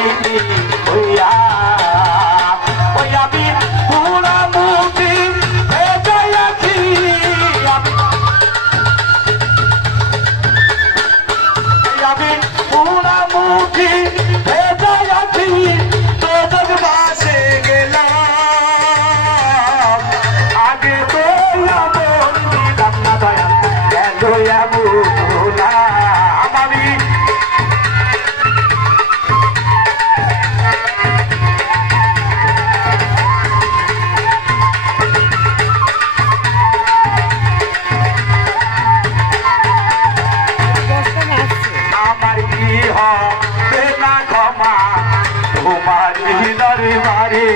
মোহিনী হইয়া ওই আমি পুরা মুখি ভেজাইয়াছি আমি পুরা মুখি ভেজাইয়াছি তোদের বাসে গেলাম আগে তো মন দিলাম না দয়া কেন এমন না আমি আমার কি হবে না ক্ষমা তোমার দরবারে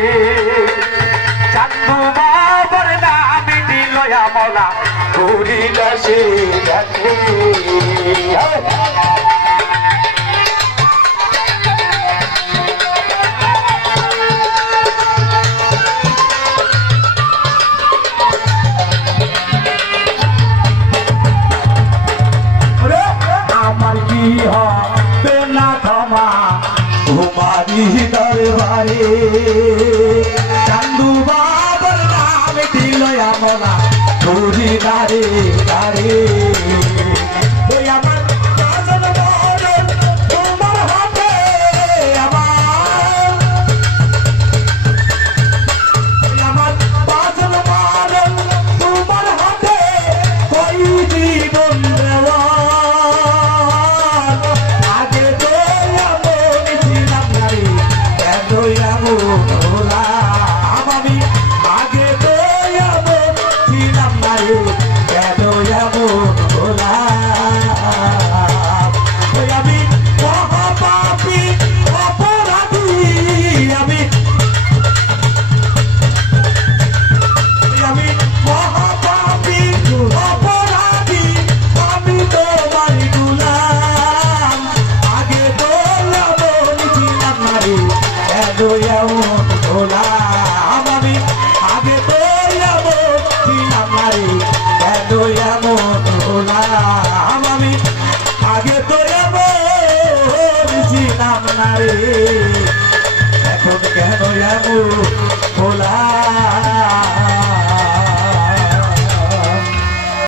চান্দু বাবার নামে দিল আমলা করিল সে দেখে আমার কি হবে না ক্ষমা তোমারি দরবারে চান্দু বাবার নামে দিল আমলা ধরি দাঁড়ে দাঁড়ে